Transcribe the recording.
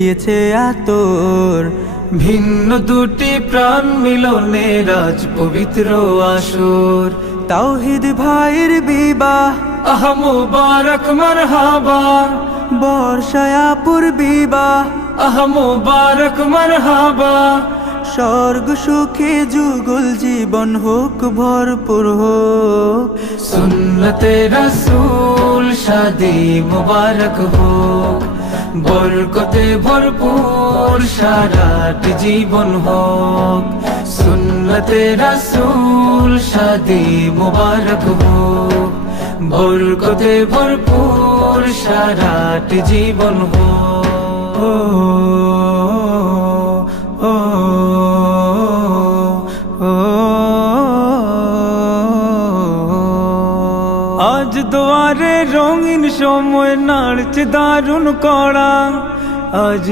দিয়েছে আতর ভিন্ন দুটি প্রাণ মিলনে রাজ পবিত্র আসর। তাওহীদ ভাইয়ের বিবাহ আহ মুবারক মারহাবা, বর্ষায়াপুর বিবাহ আহ মুবারক মারহাবা। স্বর্গ সুখে যুগল জীবন হোক ভরপুর হোক। সুন্নতে রাসূল শাদি মুবারক হোক, বরকতে ভরপুর সারাট জীবন হোক। সুন্নতে রাসূল শাদি মুবারক হোক, বরকতে ভরপুর সারাট জীবন হোক। আজ দুয়ারে রঙিন সময় নাড়ছে দারুণ কড়া, আজ